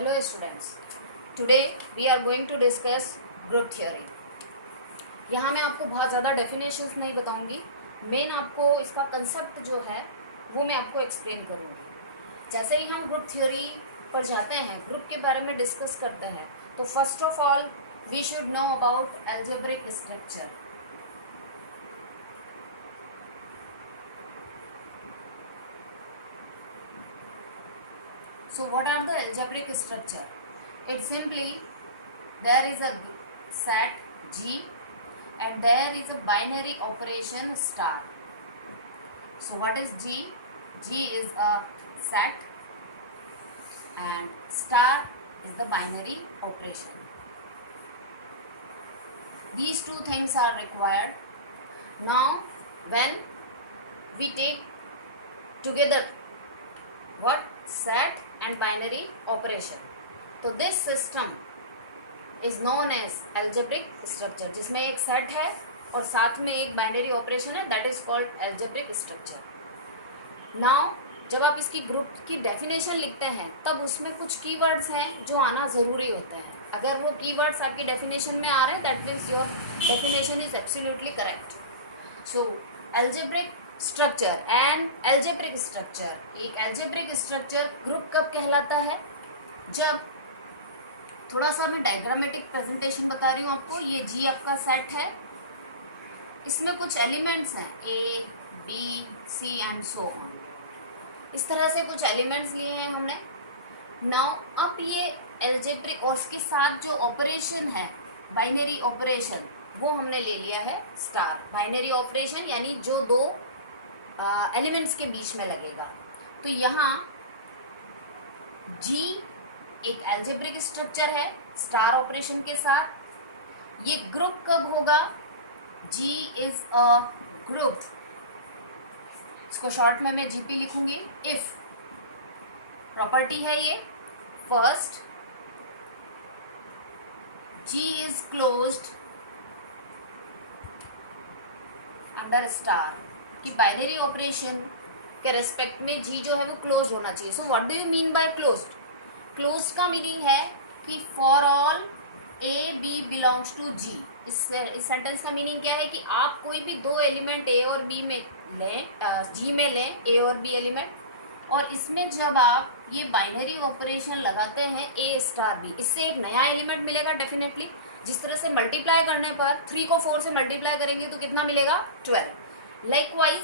Hello students, today we are going to discuss group theory. यहाँ मैं आपको बहुत ज़्यादा डेफिनेशंस नहीं बताऊंगी, मेन आपको इसका कंसेप्ट जो है वो मैं आपको एक्सप्लेन करूँगी. जैसे ही हम ग्रुप थ्योरी पर जाते हैं, ग्रुप के बारे में डिस्कस करते हैं, तो first of all we should know about algebraic structure. So what are the algebraic structure? It's simply there is a set G and there is a binary operation star. So what is G? G is a set and star is the binary operation. These two things are required. Now when we take together what? Set and binary operation. तो this system is known as algebraic structure, जिसमें एक set है और साथ में एक binary operation है, that is called algebraic structure. Now जब आप इसकी ग्रुप की डेफिनेशन लिखते हैं तब उसमें कुछ कीवर्ड्स हैं जो आना ज़रूरी होते हैं. अगर वो कीवर्ड्स आपकी डेफिनेशन में आ रहे हैं that means your definition is absolutely correct. So algebraic structure and algebraic structure. एक एल्जेब्रिक स्ट्रक्चर ग्रुप कब कहलाता है? जब थोड़ा सा मैं डायग्रामेटिक प्रेजेंटेशन बता रही हूँ आपको. ये जी आपका सेट है, इसमें कुछ एलिमेंट्स हैं A B C and so on. इस तरह से कुछ एलिमेंट्स लिए हैं हमने. नाउ अब ये एल्जेब्रिक और इसके साथ जो ऑपरेशन है बाइनरी ऑपरेशन वो हमने ले लिया है स्टार. बाइनरी ऑपरेशन यानी जो दो एलिमेंट्स के बीच में लगेगा. तो यहाँ G एक एल्जेब्रिक स्ट्रक्चर है स्टार ऑपरेशन के साथ. ये ग्रुप कब होगा? G is a group. इसको शॉर्ट में मैं GP लिखूंगी. इफ प्रॉपर्टी है ये first G is closed under star, कि बाइनरी ऑपरेशन के रेस्पेक्ट में G जो है वो क्लोज होना चाहिए. So what do you mean by closed? Closed का मीनिंग है कि for all A B belongs to G. इस सेंटेंस का मीनिंग क्या है कि आप कोई भी दो एलिमेंट ए और बी में लें, G में लें ए और बी एलिमेंट, और इसमें जब आप ये बाइनरी ऑपरेशन लगाते हैं ए स्टार बी, इससे एक नया एलिमेंट मिलेगा डेफिनेटली. जिस तरह से मल्टीप्लाई करने पर 3 को 4 से मल्टीप्लाई करेंगे तो कितना मिलेगा? 12. लाइकवाइज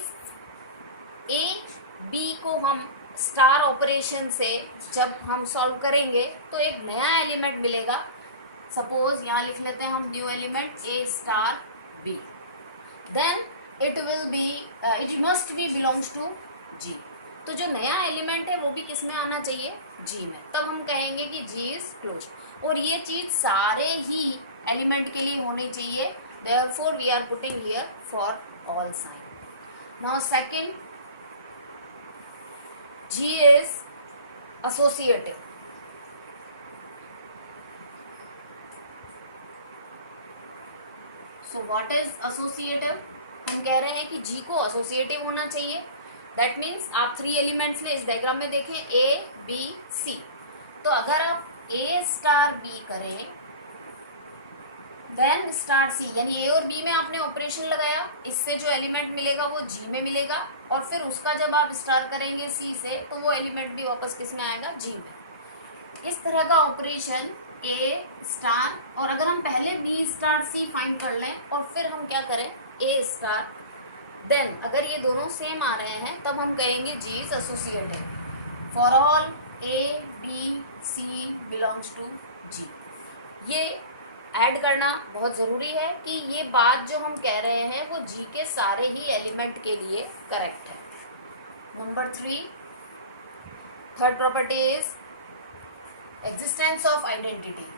ए बी को हम स्टार ऑपरेशन से जब हम सॉल्व करेंगे तो एक नया एलिमेंट मिलेगा. सपोज यहाँ लिख लेते हैं हम new element A star B. Then it must be belongs to G. तो जो नया एलिमेंट है वो भी किस में आना चाहिए? G में. तब हम कहेंगे कि G इज क्लोज. और ये चीज सारे ही एलिमेंट के लिए होनी चाहिए. Therefore we are putting here for all sign. Now second, G is associative. So what is associative? हम कह रहे हैं कि G को associative होना चाहिए. That means आप 3 एलिमेंट्स ले. इस डायग्राम में देखें A B C. तो अगर आप A स्टार B करें देन स्टार C, यानी ए और बी में आपने ऑपरेशन लगाया, इससे जो एलिमेंट मिलेगा वो G में मिलेगा, और फिर उसका जब आप स्टार करेंगे C से तो वो एलिमेंट भी वापस किस में आएगा? G में. इस तरह का ऑपरेशन A स्टार, और अगर हम पहले B स्टार C फाइंड कर लें और फिर हम क्या करें A स्टार, देन अगर ये दोनों सेम आ रहे हैं तब हम कहेंगे G is associated. For all A B C belongs to G. ये ऐड करना बहुत ज़रूरी है कि ये बात जो हम कह रहे हैं वो G के सारे ही एलिमेंट के लिए करेक्ट है. Number 3, third property is existence of identity.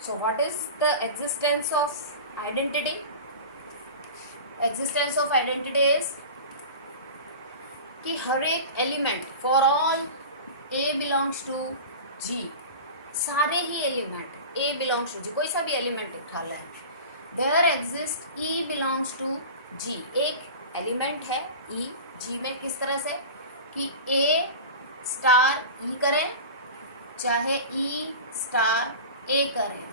So what is the existence of identity? Existence of identity is कि हर एक element for all A belongs to G, सारे ही element A belongs to G, कोई सा भी element उठा लें, there exist E belongs to G. एक एलिमेंट है ई, जी में किस तरह से कि ए स्टार ई करें चाहे ई स्टार ए करें,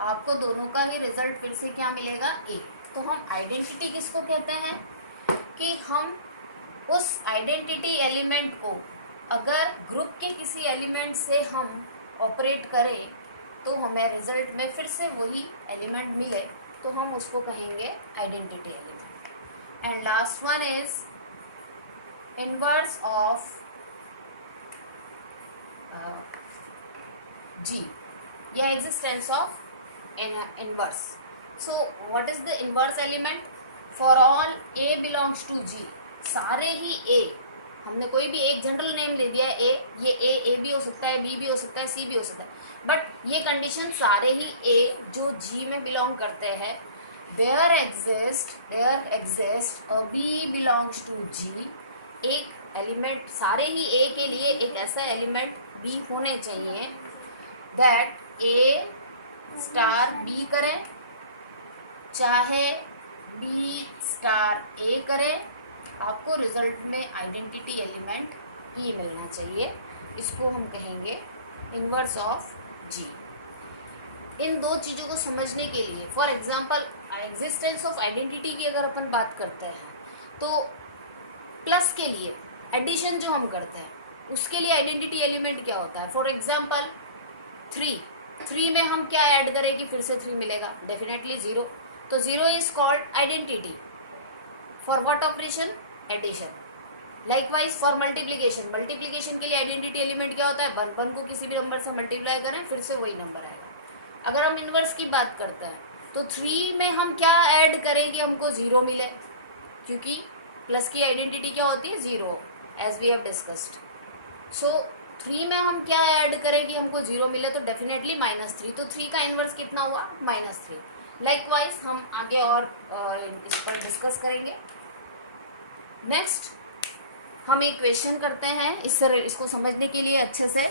आपको दोनों का ही रिजल्ट फिर से क्या मिलेगा, ए। तो हम आइडेंटिटी किसको कहते हैं कि हम उस आइडेंटिटी एलिमेंट को अगर ग्रुप के किसी एलिमेंट से हम ऑपरेट करें तो हमें रिजल्ट में फिर से वही एलिमेंट मिले तो हम उसको कहेंगे identity element. And last one is inverse of G या existence of inverse. So what is the inverse element? For all A belongs to G, सारे ही A, हमने कोई भी एक जनरल नेम ले दिया A, ये A भी हो सकता है, B भी हो सकता है, C भी हो सकता है, बट ये कंडीशन सारे ही A जो G में बिलोंग करते हैं, there exists a B belongs to G, एक एलिमेंट सारे ही A के लिए एक ऐसा एलिमेंट B होने चाहिए दैट A स्टार B करें चाहे B स्टार A करें, आपको रिजल्ट में आइडेंटिटी एलिमेंट E मिलना चाहिए। इसको हम कहेंगे इनवर्स ऑफ G। इन दो चीज़ों को समझने के लिए, for example existence of identity की अगर अपन बात करते हैं तो प्लस के लिए एडिशन जो हम करते हैं उसके लिए आइडेंटिटी एलिमेंट क्या होता है, फॉर एग्जांपल 3 में हम क्या ऐड करें कि फिर से 3 मिलेगा, डेफिनेटली 0, तो 0 is called identity for what operation, addition. Likewise for multiplication के लिए आइडेंटिटी एलिमेंट क्या होता है, 1 को किसी भी नंबर से मल्टीप्लाई करें फिर से वही नंबर आएगा। अगर हम इनवर्स की बात करते हैं तो 3 में हम क्या ऐड करें कि हमको 0 मिले, क्योंकि प्लस की आइडेंटिटी क्या होती है, 0, एज वी हैव डिस्कस्ड। सो 3 में हम क्या ऐड करें कि हमको 0 मिले, तो डेफिनेटली -3, तो 3 का इनवर्स कितना हुआ, -3। लाइकवाइज हम आगे और इस पर डिस्कस करेंगे। नेक्स्ट हम एक क्वेश्चन करते हैं इसको समझने के लिए अच्छे से।